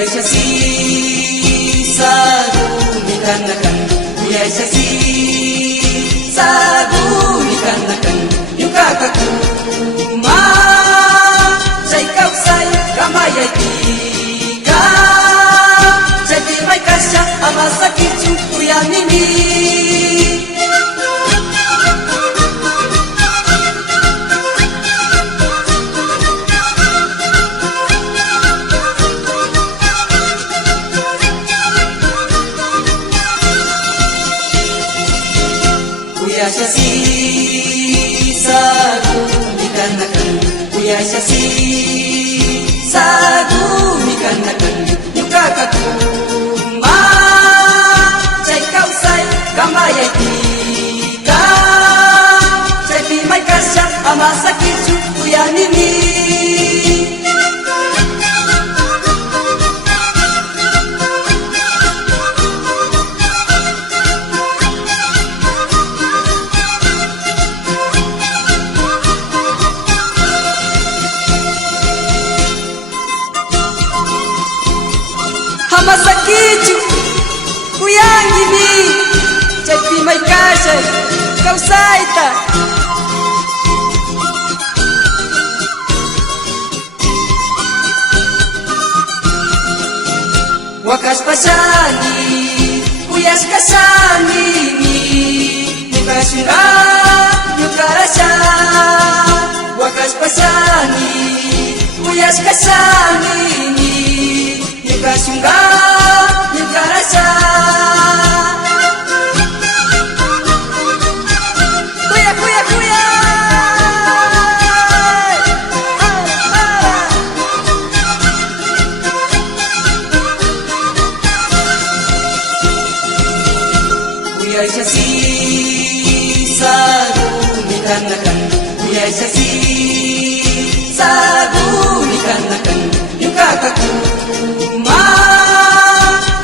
Sasi sagu nikanakan Kuya sasi sagu nikanakan Yung kakakuma Say kausay kamaya tika Say di may kasya ama sakit yung kuya nini Kuya sasi sagu nikanakan Kuya sasi sagu nikanakan Yung kakakuma Say kausay kamaya tika Say di may kasya ama sakit yung kuya nini Masakit kuya gini jadi may kasya kausay ta wakas pasani kuyas kasani ni nikasunga yukarasya wakas pasani kuyas kasani ni nikasunga yukarasya kuya kuya kuya kuya sasi sagu nikanakan kuya sasi sagu nikanakan yung kakakuma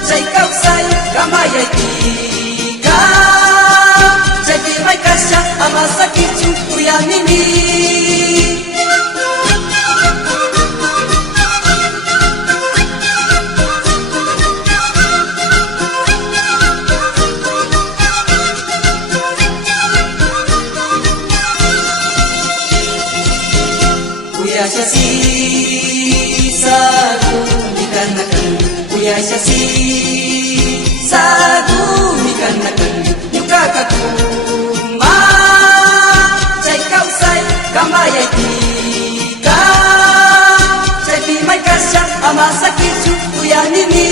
say kausay kamaya tika say di may kasya ama sakit yung kuya nini Kuya sasi sagu nikanakan Kuya sasi sagu nikanakan yung kakakuma say kausay kamaya tika say di may kasya ama sakit yung kuya nini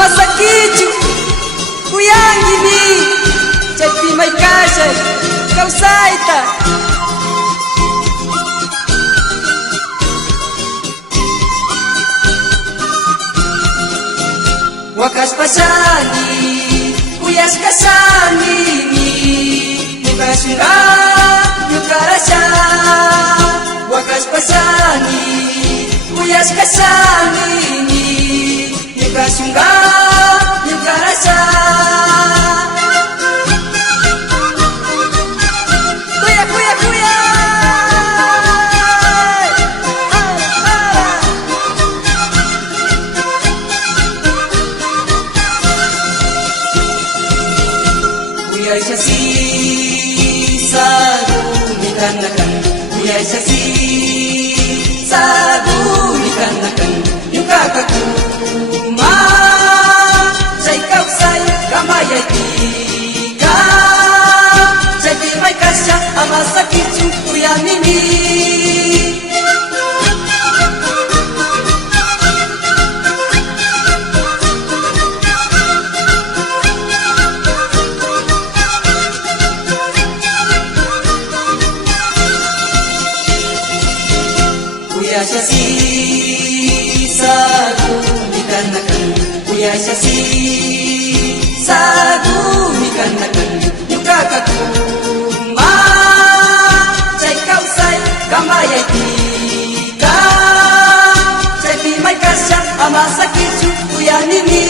Masakit kuya gini jadi may kasya kausay ta wakas pasani kuyas kasani ni nikasunga yukarasya wakas pasani kuyas kasani ni nikasunga yukarasya kuya kuya kuya kuya sasi sagu nikanakan kuya sasi sagu nikanakan yung kakakuma say kausay kamaya tika say di may kasya ama sakit yung kuya nini Kuya sasi sagu nikanakan Kuya sasi sagu nikanakan yung kakakuma say kausay kamaya tika amasakitu uyanini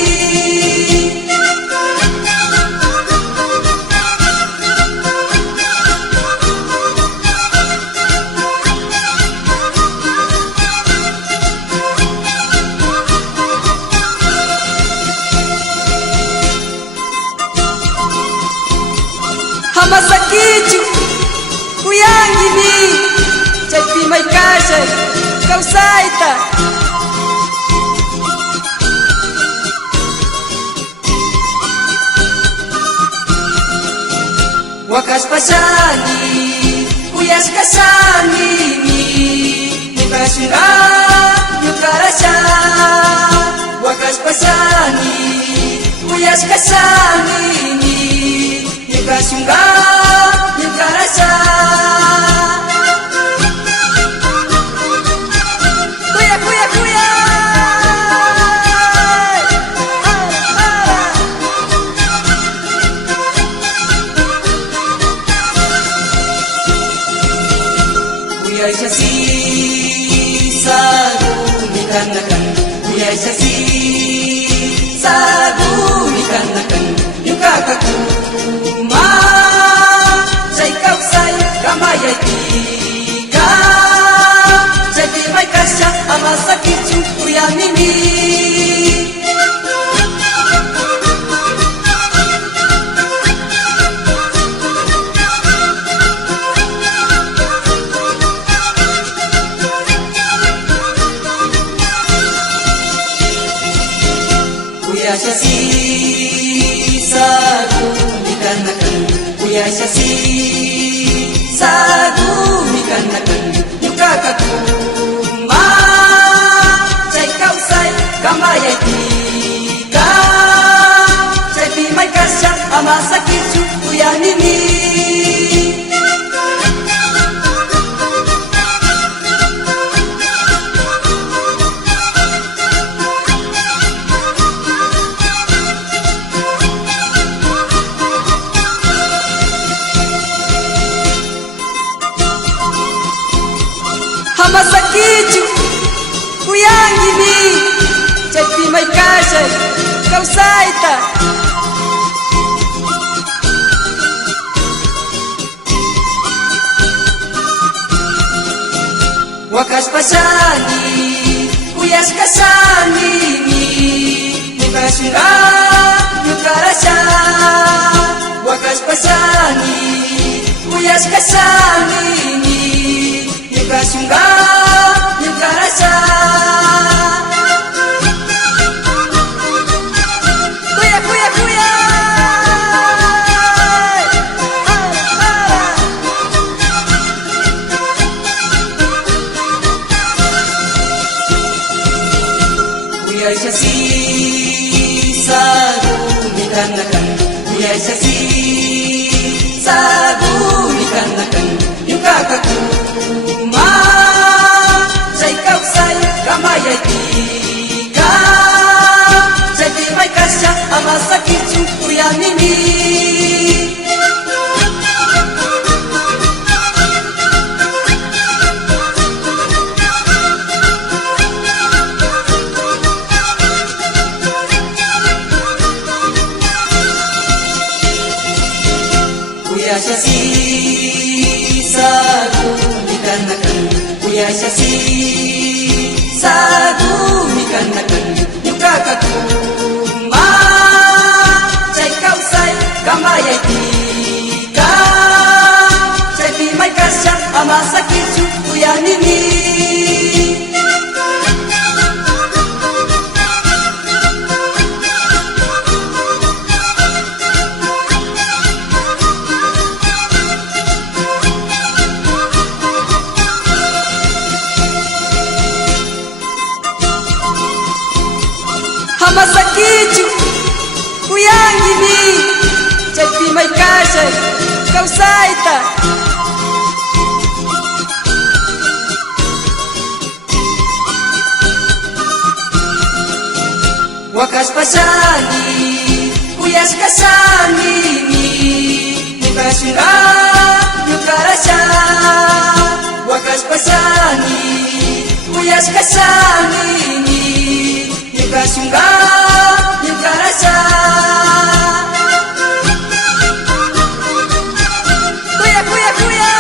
amasakitu uyangini jadi mai kasih kau saita wakas pasani uyas kasani ni basunga yukarasha wakas pasani uyas kasani ni basunga yukarasha Uyashasi sagu nikanakan Uyashasi sagu nikanakan Yukakaku ma Say kausay kamaya tika Jadi may kasya amasakitu uyanini Uyashasi sagu nikanakan Uyashasi sagu nikanakan Yukakaku ma Say kausay kamaya tika Jadi may kasya amasakitu uyanini Amasakitu uyangini jadi may kasih kau saita wakas pasani uyas kasani ni basunga yukarasha wakas pasani uyas kasani ni basunga yukarasha Uyashasi sagu nikanakan Uyashasi sagu nikanakan Yukakaku ma Say kausay kamaya tika Jadi may kasya amasakitu uyanini Uyashasi sagu nikanakan Uyashasi sagu nikanakan Yukakaku ma Say kausay kamaya tika Jadi may kasya amasakitu uyanini Amasakitu uyangini jadi may kasih kau saita wakas pasani uyas kasani ni basunga yukarasha wakas pasani uyas kasani Nikasunga Yukarasha Kuya kuya kuya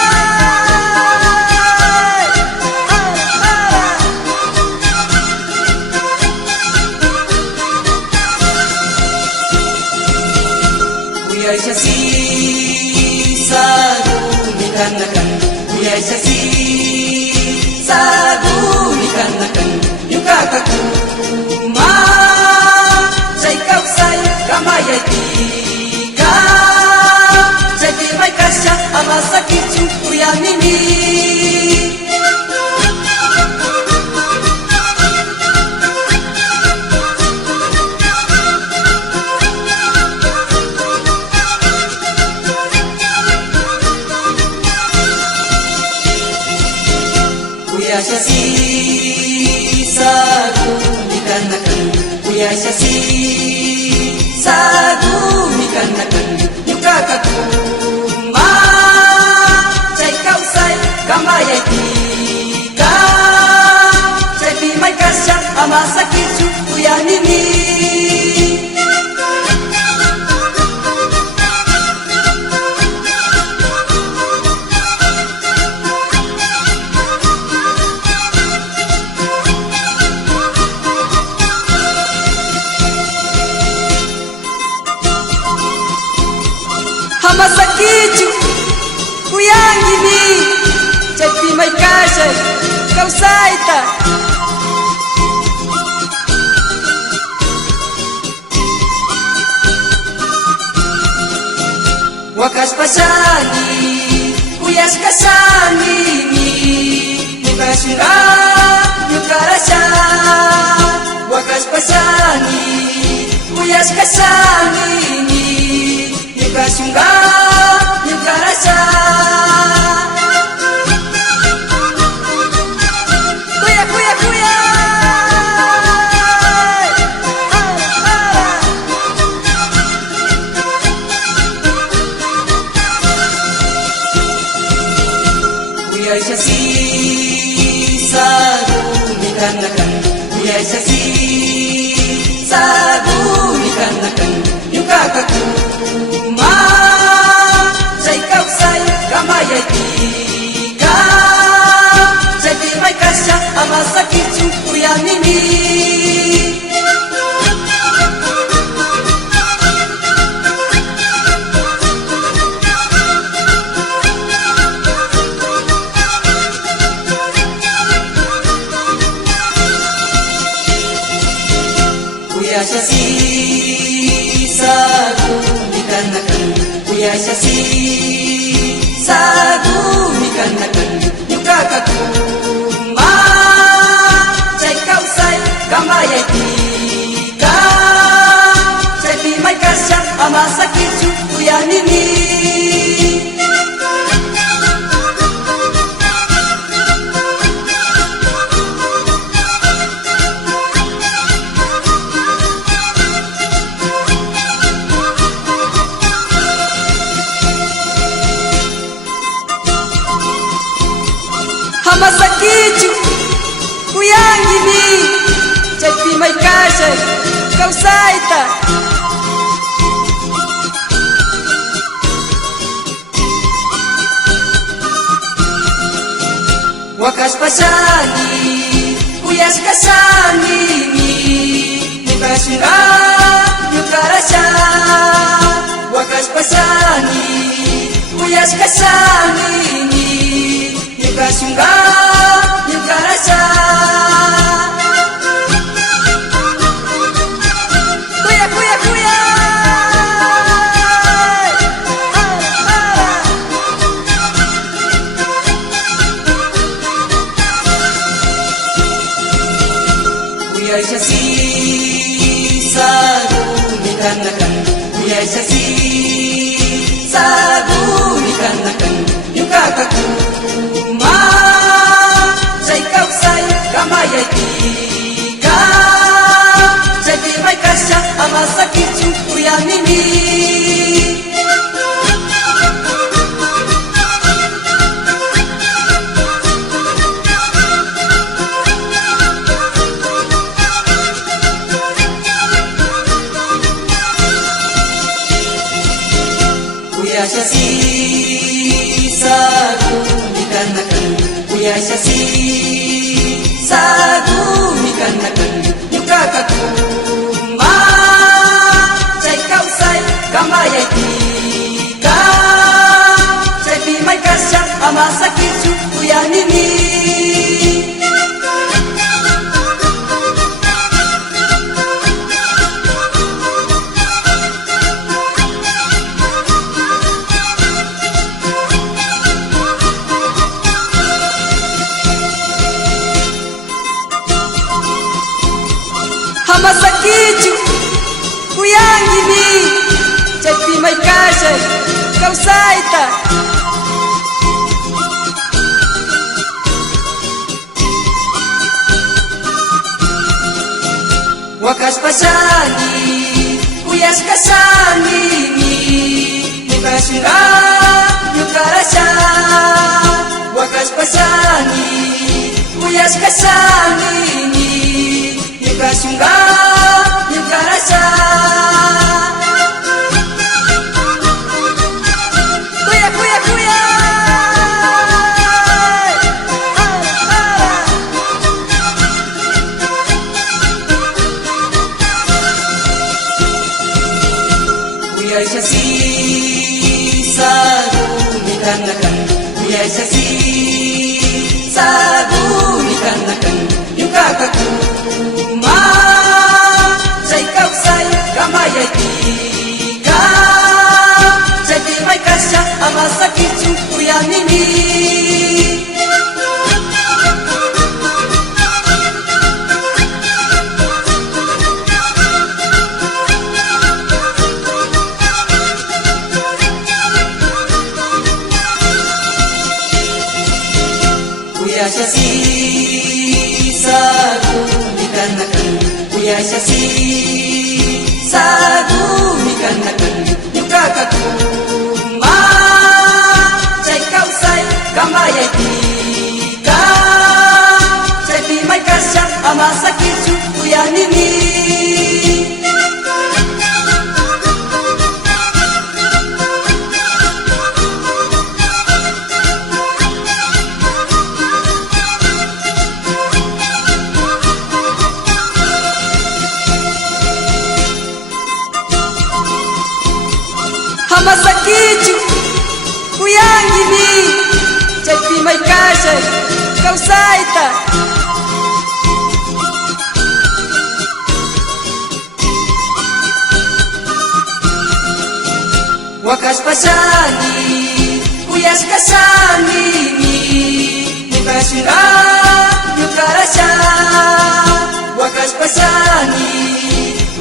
Kuya Shasi Sadu Nikanakan Kuya Shasi Sadu Nikanakan Yukakaku Ma Say Kausay Kamayati Ka Say Pimay Kasya Amasakichu Kuya Mimi Kuya Shasi Sadu Nikanakan Kuya Shasi Sadu Nikanakan Yukakaku Ma Say Kausay Kamayati Ka Say Pimay Kasya Amasakichu Kuya Mimi Hamasakichu Kuyangimi Chaypi may kashay Kausayta Wakas pasani Kuyas kasani Nikasunga Yukarasha Wakas pasani Kuyas kasani Nikasunga Yukarasha Kuya kuya kuya Kuya Shasi Sadu Nikanakan Kuya Shasi Sadu Nikanakan Yukakaku Ma Say Kausay Kamayati Ka Say Pimay Kasya Amasakichu Kuya Mimi Kuya Shasi Sadu Nikanakan Kuya Shasi Sadu Nikanakan Yukakaku Ma Say Kausay Kamayati Ka Say Pimay Kasya Amasakichu Kuya Mimi Hamasakichu Kuyangimi Chaypi may kashay Kausayta Wakas pasani Kuyas kasani Nikasunga Yukarasha Wakas pasani Kuyas kasani Nikasunga Yukarasha Kuya kuya kuya Kuya Shasi Sadu Nikanakan Kuya Shasi Sadu Nikanakan Yukakaku Ma Say Kausay Kamayati Ka Say Pimay Kasya Amasakichu Kuya Mimi Sagumikanakan Yukakakuma Chay kausay Kamayay tika Chay pimay kasya Ama sakit su kuyanini Masakiju kuyangini chay pimay kashay kausayta wakas pasani kuyas kasani nikasunga yukarasya wakas pasani kuyas kasani Kasunga yukarasya kuya kuya kuya kuya isasi sagumikanakan kuya isasi sagumikanakan yukakakuma Chay kausay kamayay tika Chay pimay kasya ama sakit su kuyanini Kuya siya si sagumikanakan Kuya siya si sagumikanakan Yukakakuma Chay kausay kamayay tika Chay pimay kasya ama sakit su kuyanini Masakiju kuyangini chay pimay kashay kausayta wakas pasani kuyas kasani nikasunga yukarasya wakas pasani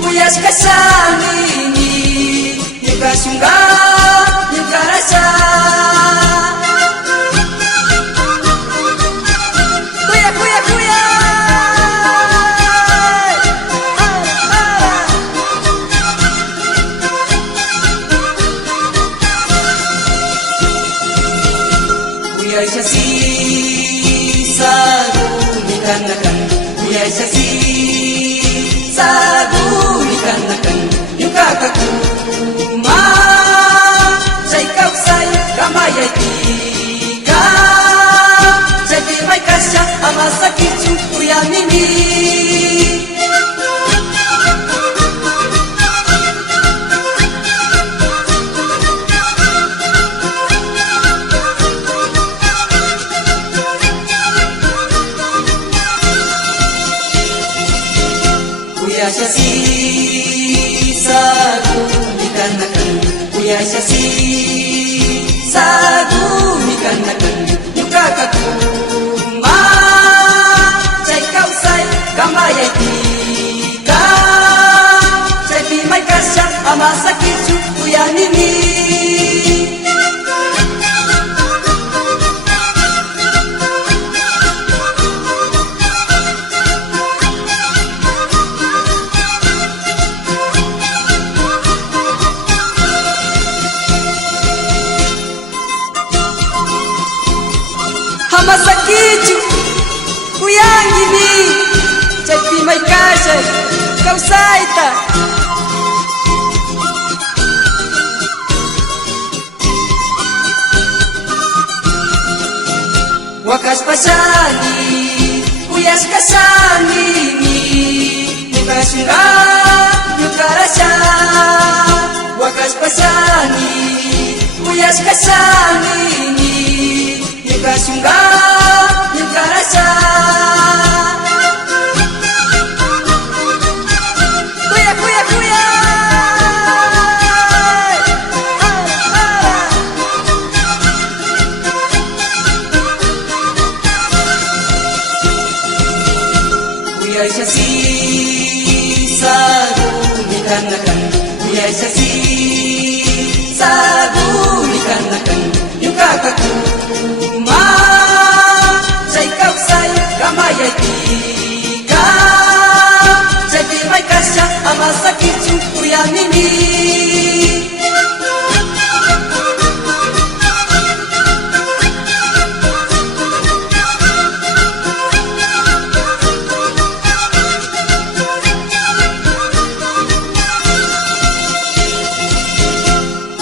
kuyas kasani Kasunga yukarasya kuya kuya kuya kuya siya si sagumikanakan kuya siya si sagumikanakan Yukakakuma Chay kausay kamayay tika Chay pimay kasya ama sakit su kuyanini Kuya siya si sagumikanakan Kuya siya si sagumikanakan Yukakakuma Chay kausay kamayay tika Chay pimay kasya ama sakit su kuyanini Wakas pasani Uyas kasani Nipasura Yukarasha Wakas pasani Uyas kasani Nipasura Yukarasha Kuya kuya kuya Uyashasi sagu nikanakan Uyashasi sagu nikanakan Yukakaku ma Say kausay kamayati ka Say bimay kasya amasakit yung uyanini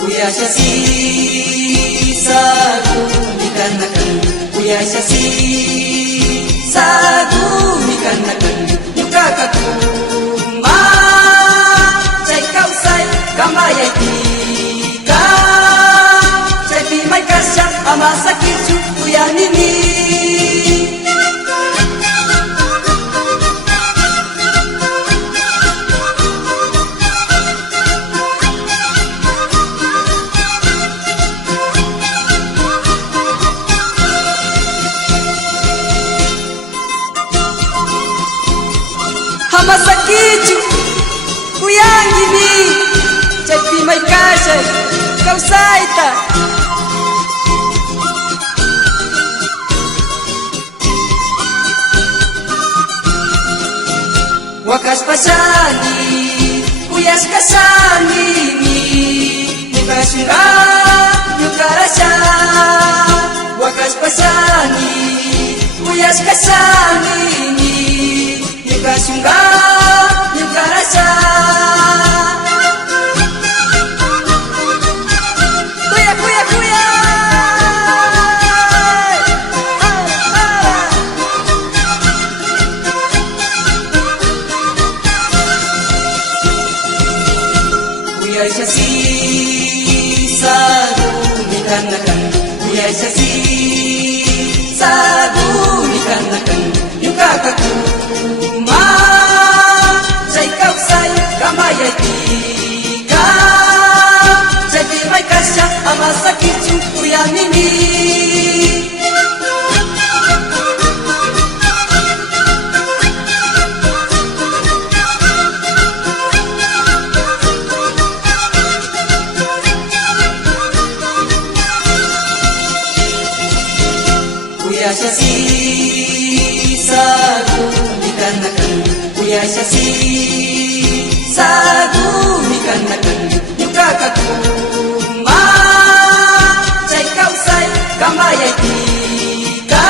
Uyashasi sagu nikanakan Uyashasi sagu nikanakan Yukakaku ma Say kausay kamayati ka Say bimay kasya amasakit yung uyanini Hamasakichu Kuyangini Jadi may kasya Kausaita Wakas pasani Uyas kasani Nipasura Yukarasha Wakas pasani Uyas kasani Nipasura Yukarasha Kuya kuya kuya Uyashasi sagu nikanakan Uyashasi sagu nikanakan Yukakaku ma Say kausay kamayati ka Say bimay kasya amasakit yung uyanini Uyashasi sagu nikanakan Uyashasi sagu nikanakan Yukakaku ma Say kausay kamayati ka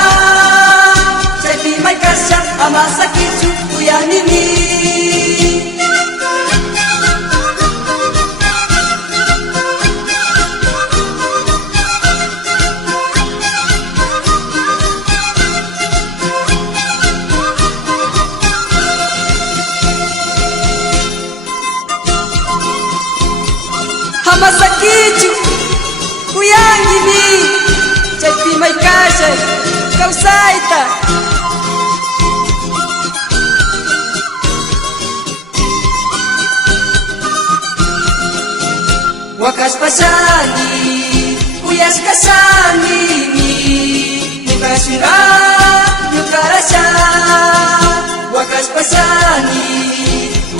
Say bimay kasya amasakit yung uyanini Hamasakichu Kuyangini Jadi may kasya Kausaita Wakas pasani Uyas kasani Nipasura Yukarasha Wakas pasani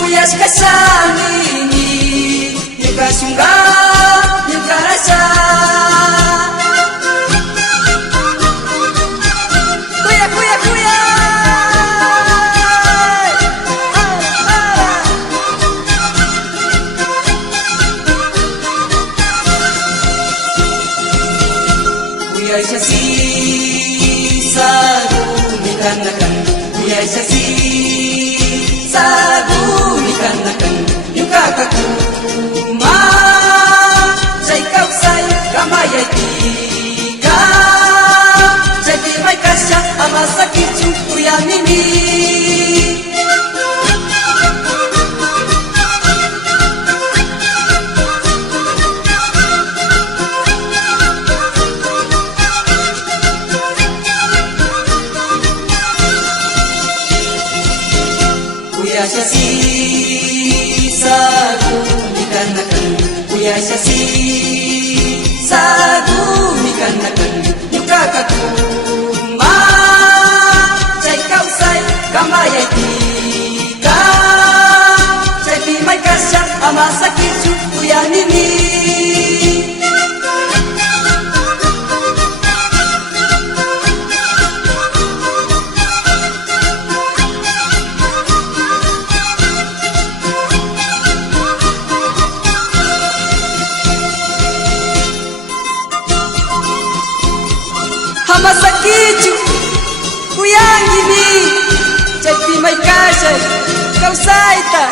Uyas kasani Nipasura Yukarasha Kuya kuya kuya Uyashasi sagu nikanakan Uyashasi sagu nikanakan Yukakaku ma Say kausay kamayati ka Say bimay kasya kitu kuya mimi Kuya siya si Sagumikanakan Kuya siya si Sagumikanakan Yung kakatuma Chay kausay Kamayay tika Chay pimay kasya Ama sakit su Kuya nimi Masakiju kuyangimi Jadi may kasya Kausaita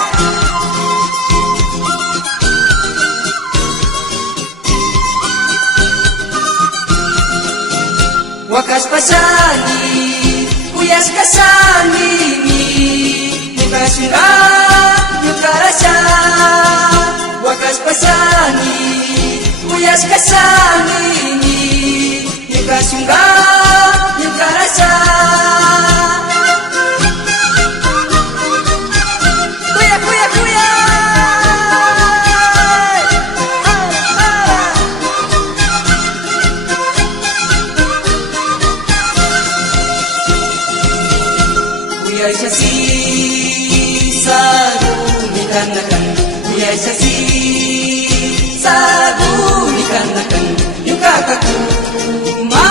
Wakas pasani Kuyas kasani Nikasunga Nukarasya Wakas pasani Kuyas kasani Nikasunga Nukarasya Kuya kuya kuya Kuya siya si Sagumikanakan Kuya siya si Sagumikanakan Yung kakatuma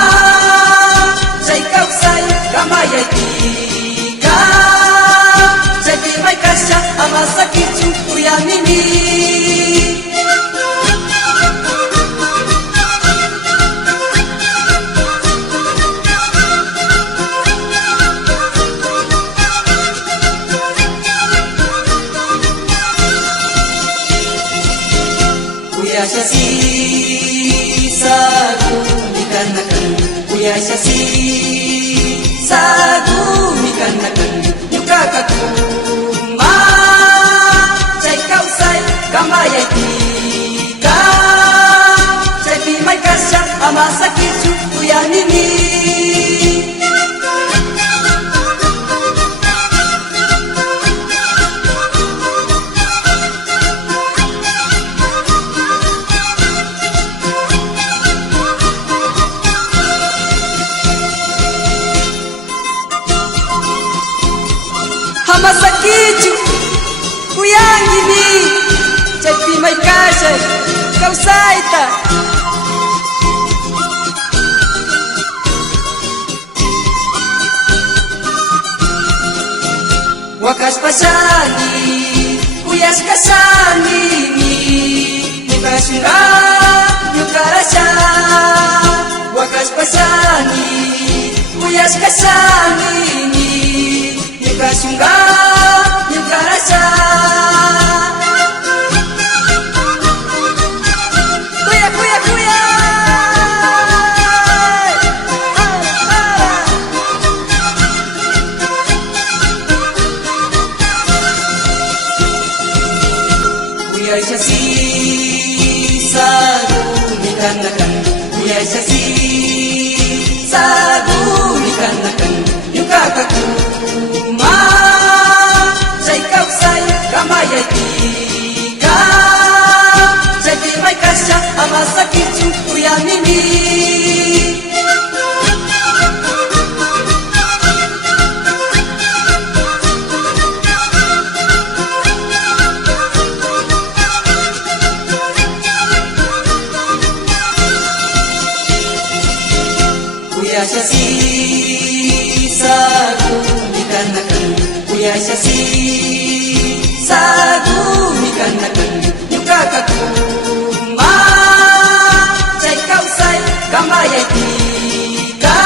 Say kausay Kamayay tika Say pimay kasya Ama sakit su Kuya mimi Kuya siya si Sagumikanakan Kuya siya si Sagumikanakan Yung kakatuma Chay kausay Kamayay tika Chay pimay kasya Ama sakit su Kuya nimi Masakiju kuyangimi Chay pimay kasya Kausaita Wakas pasani Kuyas kasani Nikasunga Nukarasya Wakas pasani Kuyas kasani Nikasunga Nukarasya Kuya kuya kuya Kuya siya si Sagumikanakan Kuya siya si Sagumikanakan Yung kakatuma Say kausay Kamayay tika Say pimay kasya Ama sakit su Kuya mimi Kuya siya si Sagumikanakan Kuya siya si Sagumikanakan Yung kakatuma Chay kausay Kamayay tika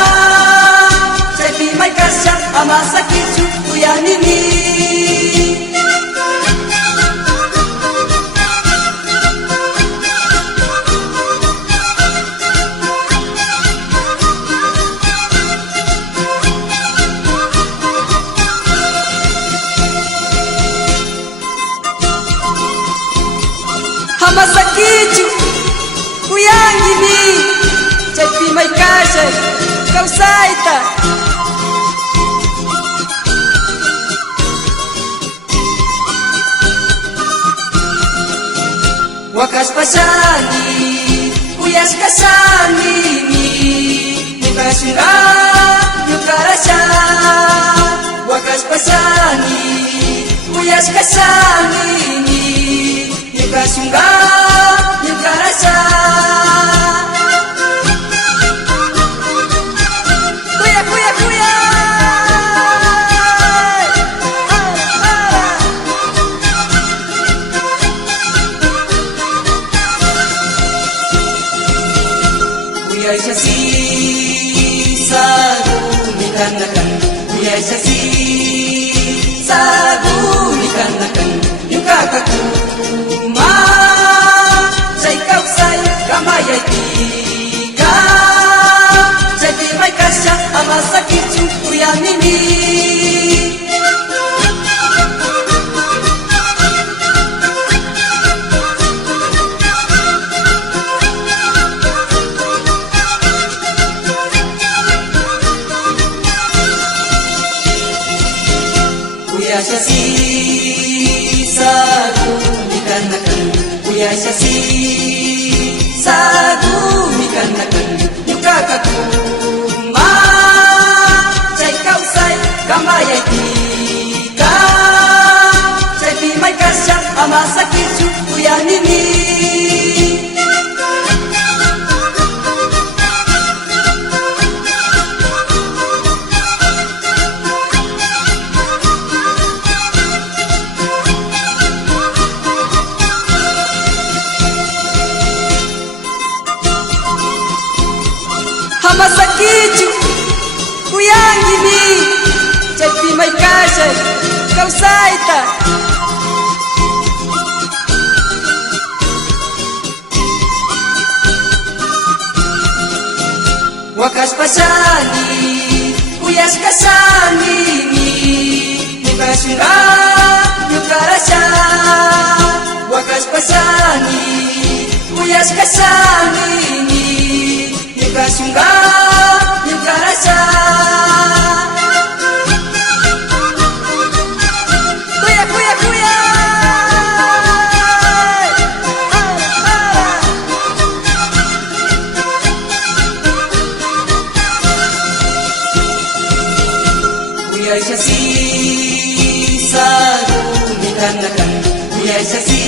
Chay pimay kasya Ama sakit su Kuya nimi Amasakichu Kuyangimi Chaypi may kashay Kawsayta Wakas pasani Kuyas kasani Nukashunga Nukarasha Wakas pasani Kuyas kasani Nukashunga Nukarasha Kuya kuya kuya Kuya shasi Sagu nikanakan Kuya shasi Sagu nikanakan Yung kakakuma Say kausay Kamayay tika Say di may kasya Amasakichu Kuya mimi Kuya shasi Sagu nikanakan Kuya shasi Sagu nikanakan Yung kakakuma Chay kausay Kamayay tika Chay di may kasya Amasakichu Kuya mimi Amasakichu Kuyangimi Chaypi may kashay Kawsayta Wakas pasani Kuyas kasani Nukashunga Nukarasha Wakas pasani Kuyas kasani Nukashunga Nukarasha Kuya kuya kuya Kuya shasi Sagu nikanakan Kuya shasi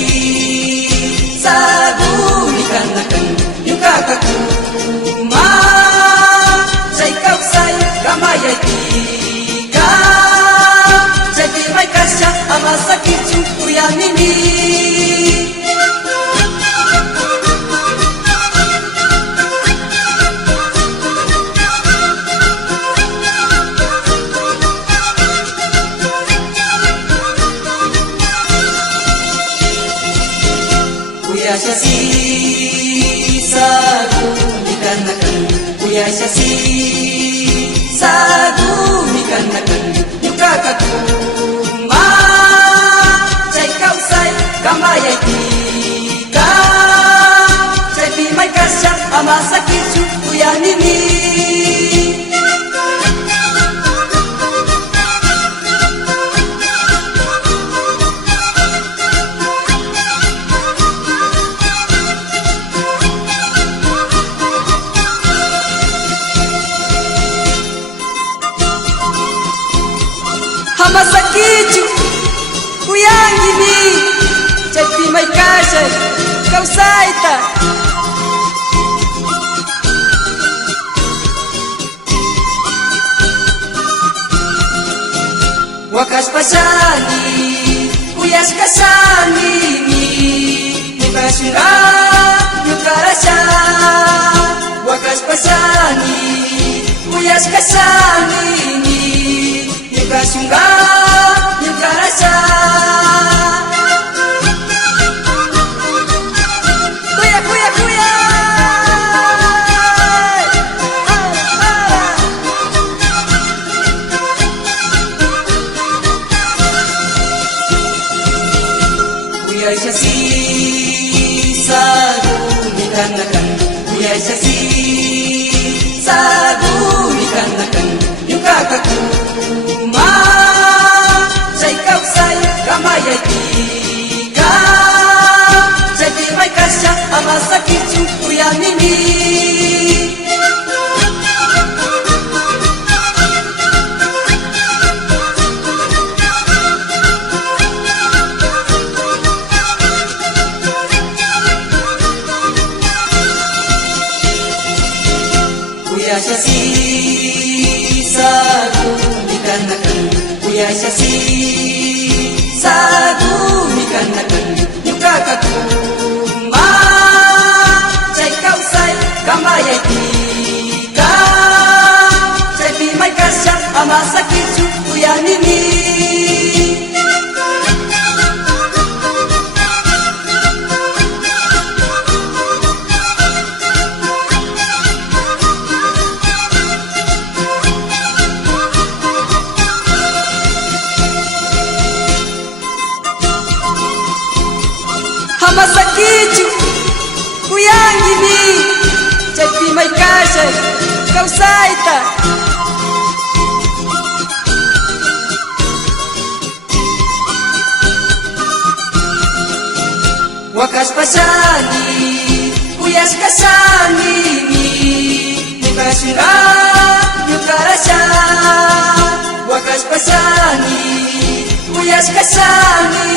Sagu nikanakan Yung kakakuma Say kausay Kamayay tika Say di may kasya Amasakichu Kuya mimi Kuya shasi Sagu nikanakan Kuya shasi Sagu nikanakan Yung kakakuma Chay kausay Kamayay tika Chay di may kasya Amasakichu Kuya mimi Amasakichu Kuyangimi Chaypi may kashay Kawsayta Wakas pasani Kuyas kasani Nukashunga Nukarasha Wakas pasani Kuyas kasani Nukashunga Nukarasha Kuya kuya kuya Kuya shasi Sagu nikanakan Kuya Sasi Sagu nikanakan Yung kakakuma Sa ikaw sa'y kamayay tika Sa'y di may kasya ang masakit yung Kuya Mimi Kuya Sasi Sagu nikanakan Kuya Sasi Sagu nikanakan Yung kakakuma Sa ikaw sa'y kamayay tika Sa'y di may kasya ang masakit yung Kuya Mimi Masakit yung Kuya Mimi Jadi may kasya Kau saita Wakas pasani Kuyas kasani Nikasunga Yukarasya Wakas pasani Kuyas kasani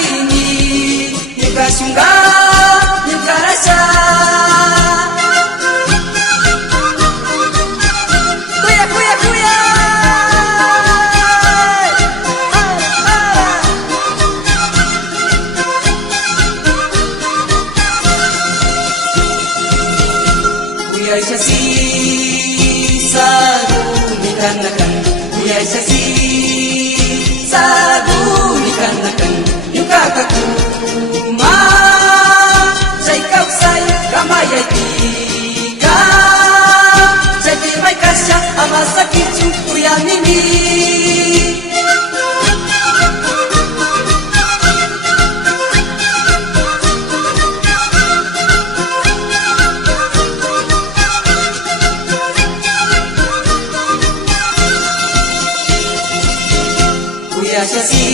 Nikasunga Yukarasya Kuya Kuya Kuya Kuya Sasi Sagu nikanakan Kuya Sasi Sagu nikanakan Yung kakakuma Sa ikaw sa'y kamayay tika Sa'y di may kasya ang masakit yung Kuya Mimi Kuya Sasi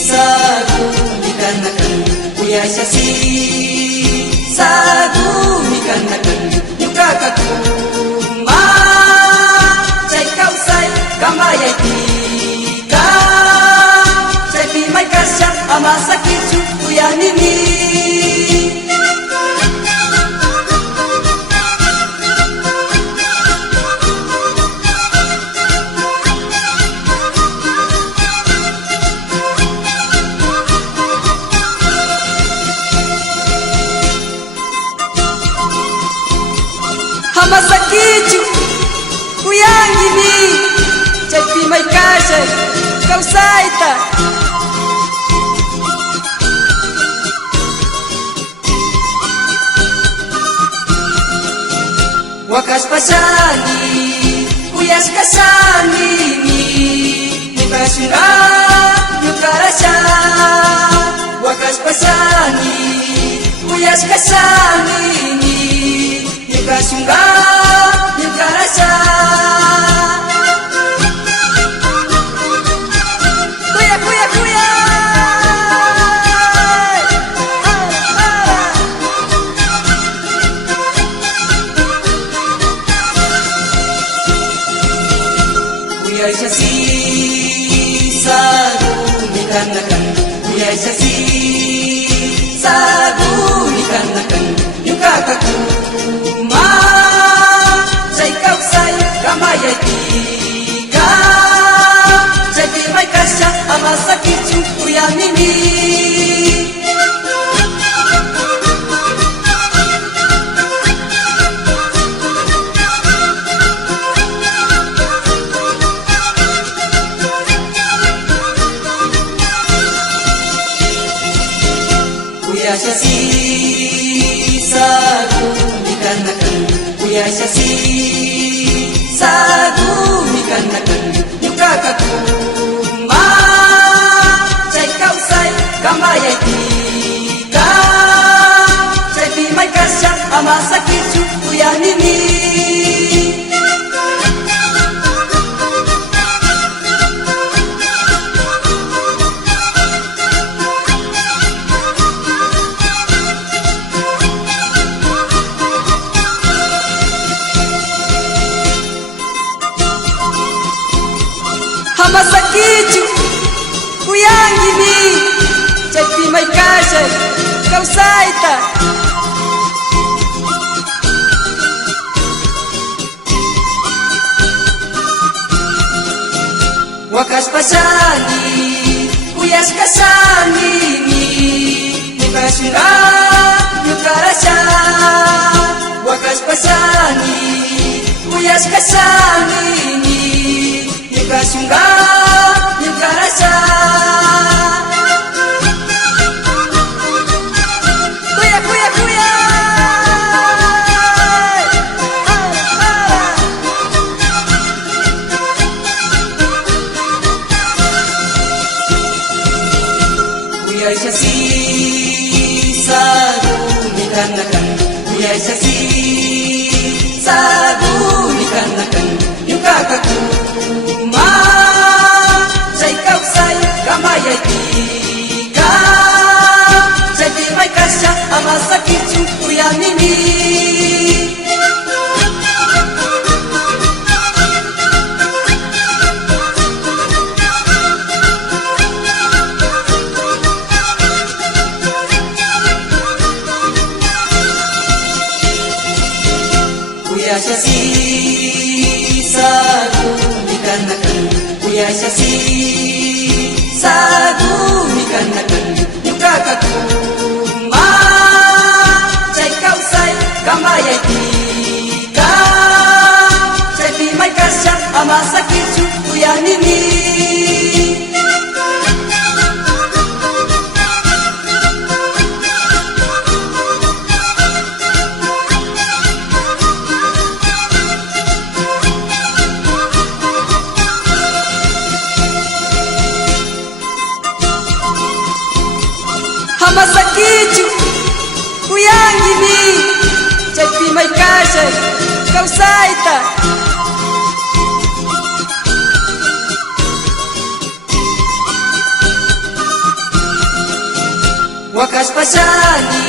Sagu nikanakan Kuya Sasi Sagu nikanakan Yung kakakuma Sa ikaw sa'y kamayay tika Sa'y di may kasya ang masakit yung Kuya Mimi Masakit yung Kuya Mimi Jadi may kasya Kau saita Wakas pasani Kuyas kasani Nikasunga Yukarasya Wakas pasani Kuyas kasani Nikasunga Yukarasya Kuya Kuya Kuya Kuya Sasi Sagu nikanakan Kuya Sasi Sagu nikanakan Yung kakakuma Sa ikaw sa'y kamayay tika Sa'y di may kasya ang masakit yung Kuya Mimi Kuya Sasi Sagu nikanakan Kuya Sasi Sagu nikanakan Yung kakakuma Sa ikaw sa'y kamayay tika Sa'y di may kasya Masakichu Kuyangi mi Chepi mai kashe Kausaita Wakas pasani Uyas kasani mi Nikasunga Yukarasha Wakas pasani Uyas kasani mi Nikasunga Yukarasha Kuya kuya kuya Kuya shasi Sadu nikanakan Kuya shasi Sadu nikanakan Yukakaku Ma Say kausay Kamaya tika Say di may kasya Amasakichu Kuya mimi Kuya shasi Sadu nikanakan Kuya shasi Sadu nikanakan Yukakaku Ma Say kausay Kamaya tika Say di may kasya Amasakichu Kuya mimi Masakichu Kuyangi mi Chepi mai kashe Kausaita Wakas pasani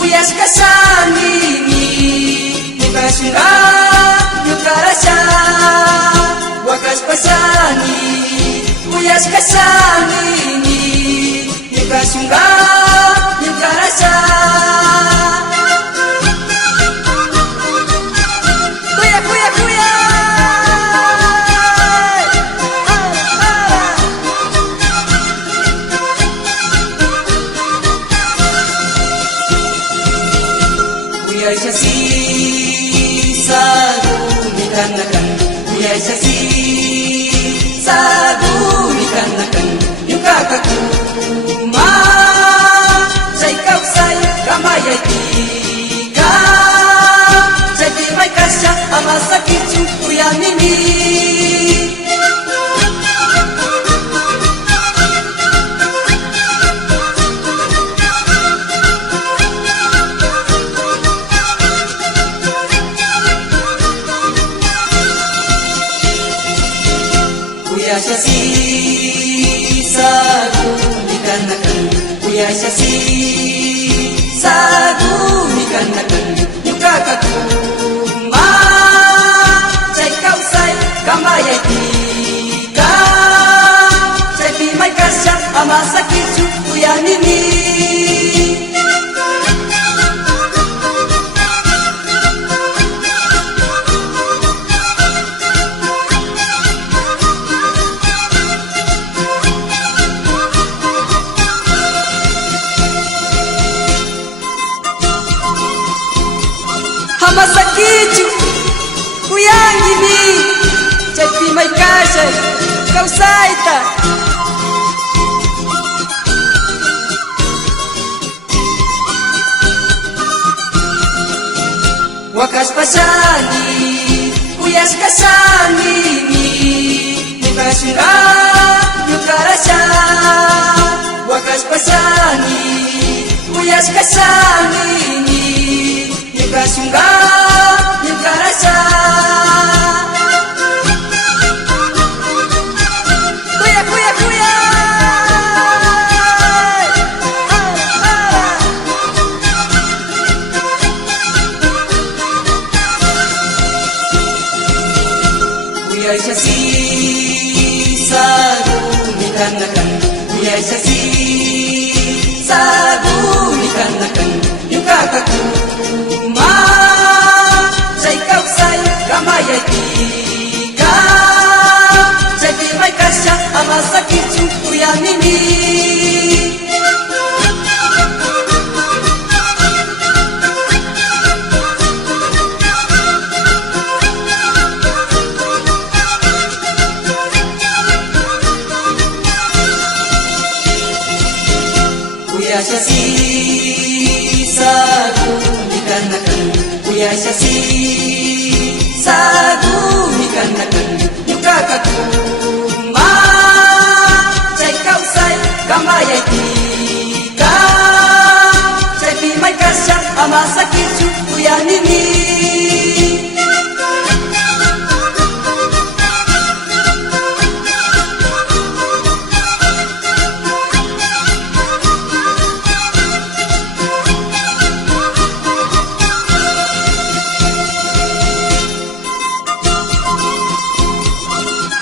Uyas kasani mi Nikasunga Yukarasha Wakas pasani Uyas kasani mi Nikasunga Yukarasha Kuya kuya kuya Kuya shasi Sadu nikanakan Kuya shasi Sadu nikanakan Yukakaku Ma Say kausay Kamaya tika Say di may kasya Amasakichu Kuya mimi Kuya shasi Sadu nikanakan Kuya shasi Sadu nikanakan Yukakaku Ma Say kausay Kamaya tika Say di may kasya Amasakichu Kuya mimi Masakichu Kuyangi mi Chepi mai kashe Kausaita Wakas pasani Uyas kasani mi Nikasunga Yukarasha Wakas pasani Uyas kasani mi Nikasunga Yukarasha Kuya kuya kuya Kuya shasi Sadu Uyashasi sagu nikanakan Uyashasi sagu nikanakan Yukakaku ma Cai kau sai kamayai tika Cai pimai kasya amasa kicu uyanimi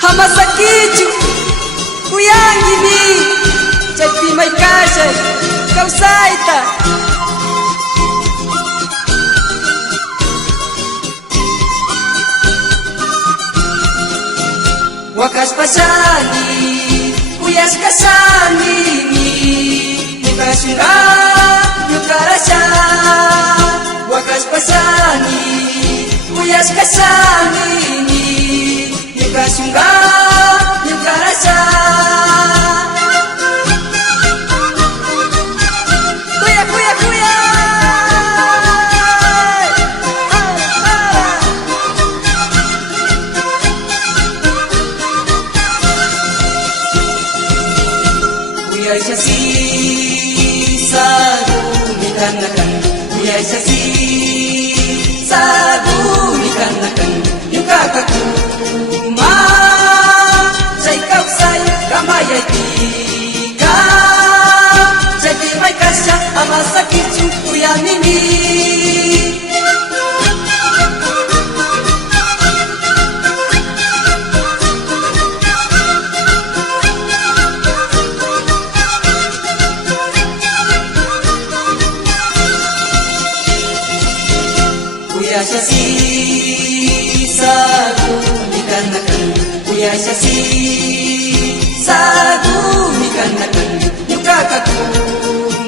Hamasakichu uyangimi Cai mai kasha kau saita Wakas pasani uyas kasani ni Nikashunga yukarasha Wakas pasani uyas kasani ni Nikashunga yukarasha Kuya kuya kuya Uyashasi sagu nikanakan Uyashasi sagu nikanakan Yukakaku ma Cai kau sai kamayai tika Cai pimai kasya amasa kicu uyanimi Uyashasi sagu nikanakan Uyashasi sagu nikanakan Yukakaku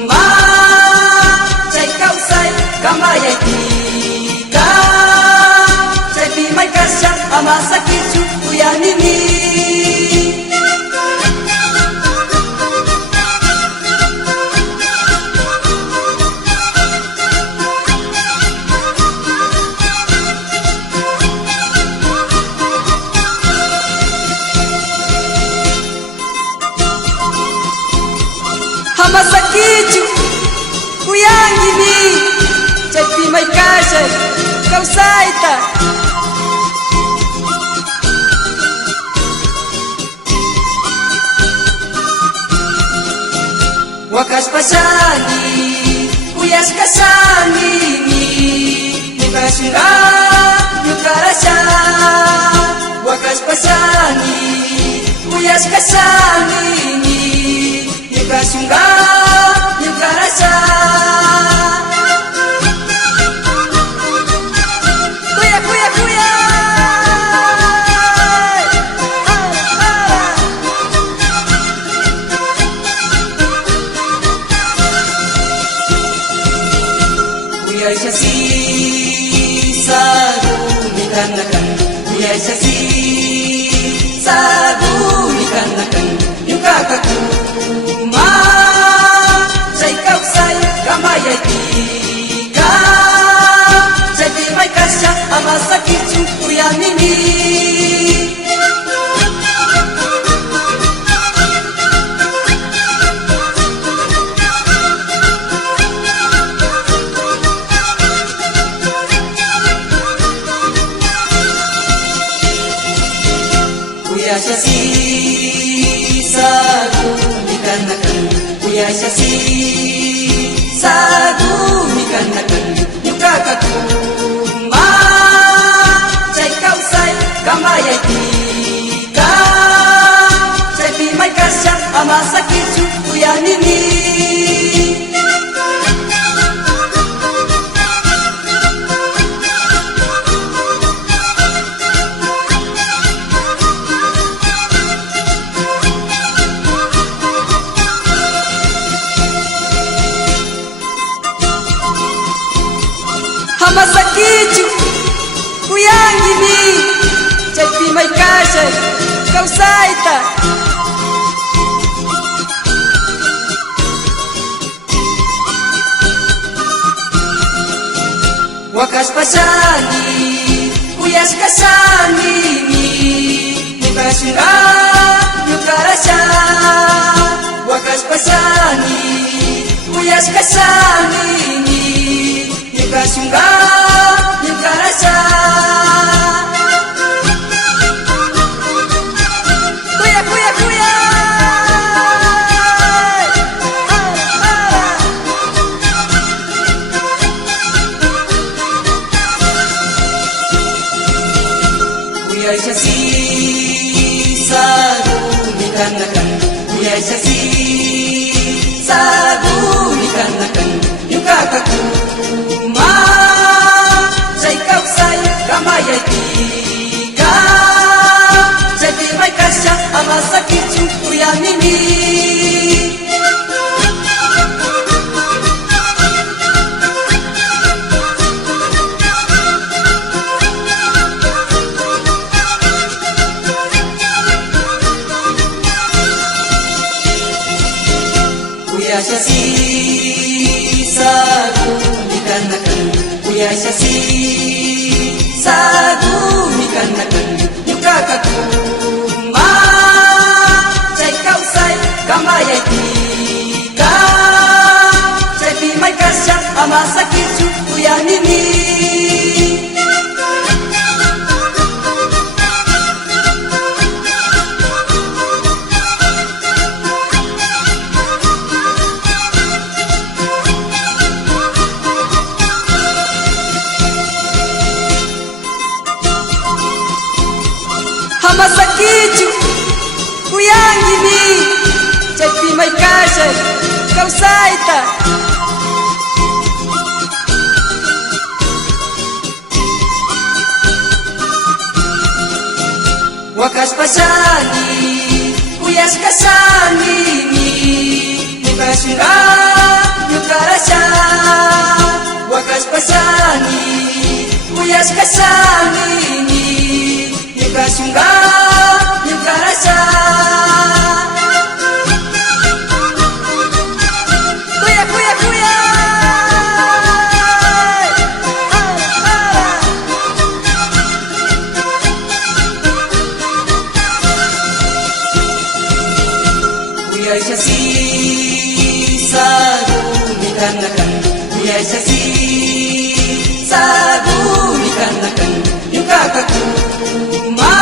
ma Cai kau sai kamayai tika Cai pimai kasya amasa kicu uyanimi Hamasakichu uyangimi Cai pimai kasha kau saita Wakas pasani uyas kasani ni Nikashunga yukarasha Wakas pasani uyas kasani ni Nikashunga yukarasha Kuya kuya kuya Uyashasi sagu nikanakan Uyashasi sagu nikanakan Yukakaku ma Cai kau sai kamayai tika Cai pimai kasya amasa kicu uyanimi Uyashasi sagu nikanakan Uyashasi sagu nikanakan Yukakaku ma Cai kau sai kamayai tika Cai pimai kasya amasa kicu uyanimi Hamasakichu uyangimi Cai pimai kasha kau saita Nikashunga nyukarasha Wakaspasani Uyaskasani Nikashunga nyukarasha Kuya kuya kuya Uyashasi Sagu nikanakan Uyashasi Sagu nikanakan Yukakakuma Say kausay Kamaya tika Say timay kasya Amasakit yung kuya mimi Uyashasi Sagu nikanakan Uyashasi Sagu nikanakan Yukakakuma Say kausay Kamaya tika Say timay kasya Amasakit yung kuya mimi Hamasakichu Kuyangimi Chaypi may kashay Kausayta Wakaspasani Uyaskasani Nikashunga Nyukarasha Wakaspasani Uyaskasani Nikashunga Nyukarasha Kuya kuya kuya Uyashasi Sagu nikanakan Uyashasi Sagu nikanakan Yukakakuma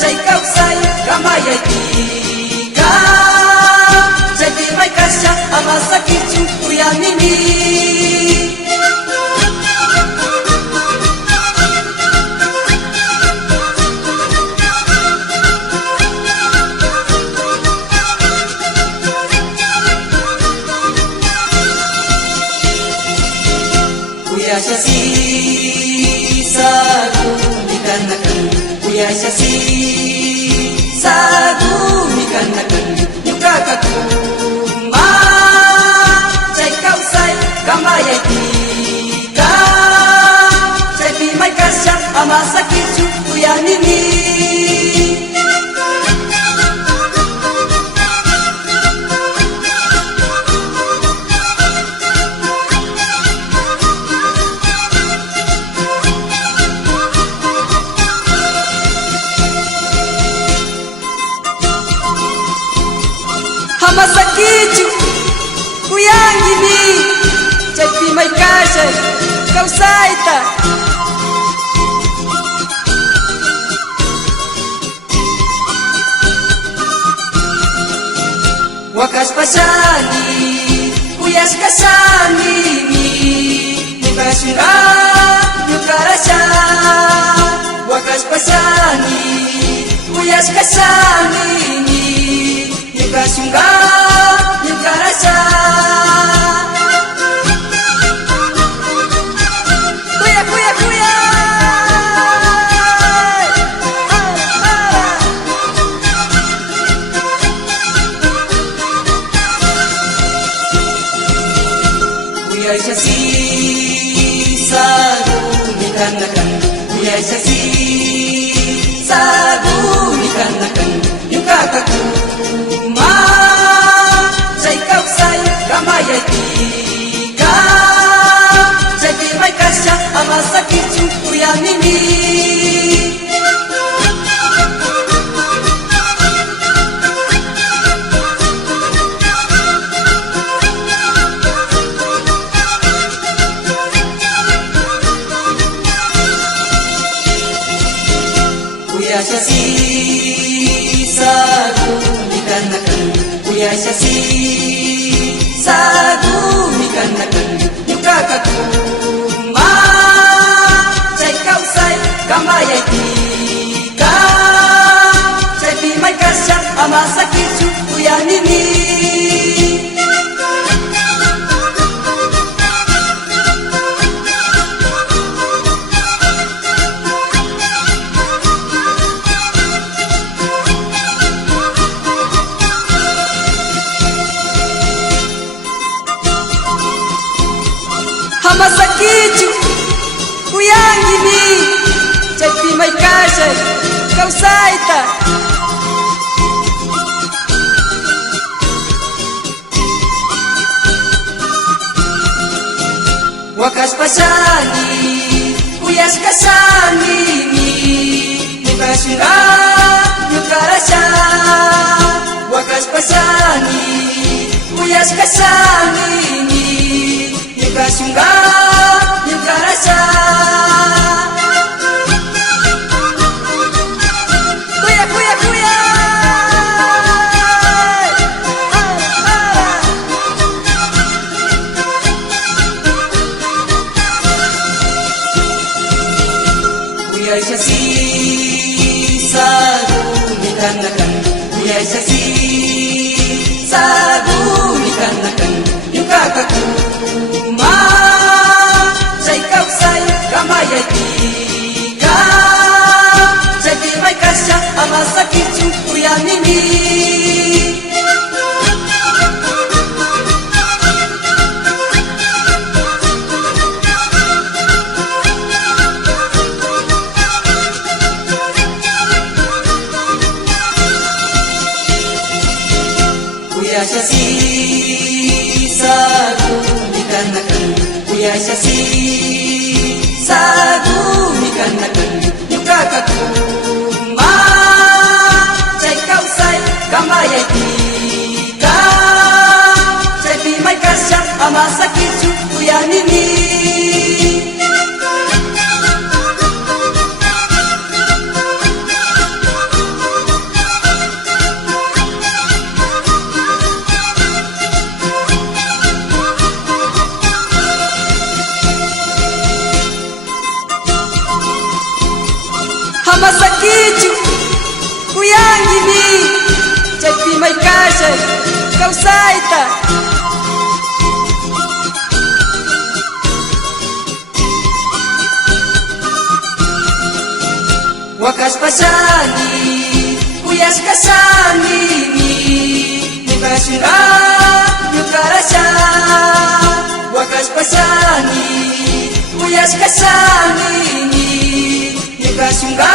Say kausay Kamaya tika Say timay kasya Amasakit yung kuya mimi Uyashasi Sagu nikanakan Uyashasi Sagu nikanakan Yukakakuma Say kausay Kamaya tika Say timay kasya Amasakit yung kuya mimi Hamasakichu Kuyangimi Chaypi may kashay Kausayta Wakaspasani Uyaskasani Nikashunga Nyukarasha Wakaspasani Uyaskasani Nikashunga Nyukarasha Kuya kuya kuya Uyashasi Sagu nikanakan Uyashasi Sagu nikanakan Yukakakuma Say kausay Kamaya tika Say timay kasya Amasakit yung kuya mimi uyashasi sagumikan nakan yukakakuma cai kau sai kamayai tika cai pimai kasya amasakichu uyanimi Hamasakichu kuyangimi cai pimai kasya kau saita wakas pasani uyas kasani mi nibashunga yukarasha wakas pasani uyas kasani mi nibashunga yukarasha kuya kuya kuya uyashasi sagumikan nakan uyashasi sagumikan nakan yukakakuma cai kau sai kamayai tika cai pimai kasya amasakichu uyanimi uyashasi sagumikan nakan uyashasi sagumikan nakan yukakakuma cai kau sai kamayai tika cai pimai kasya amasakichu uyanimi Hamasakichu kuyangimi cai pimai kasya kau saita wakas pasani uyas kasani mi nibashunga yukarasha wakas pasani uyas kasani mi nibashunga